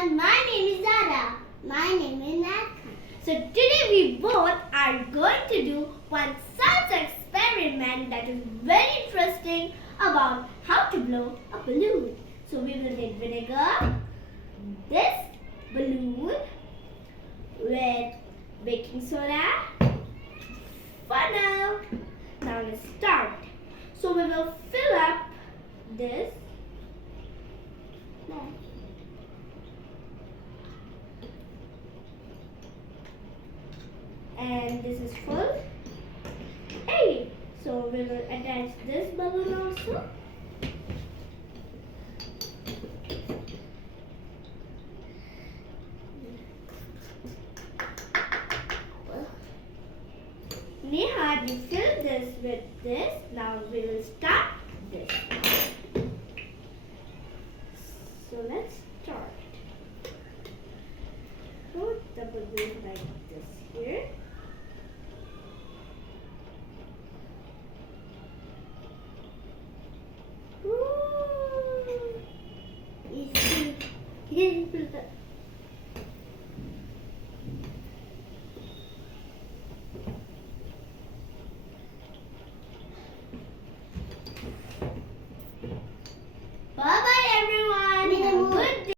everyone, my name is Zara. My name is Nathan. So today we both are going to do one science experiment that is very interesting about how to blow a balloon. So we will take vinegar, this balloon with baking soda, funnel. Now let's start. So we will fill up this. And this is full. Hey, so we will attach this balloon also. Neha, you fill this with this. Now we will start this. So let's start. Put the balloon like this here. Ooh. You see, he didn't put the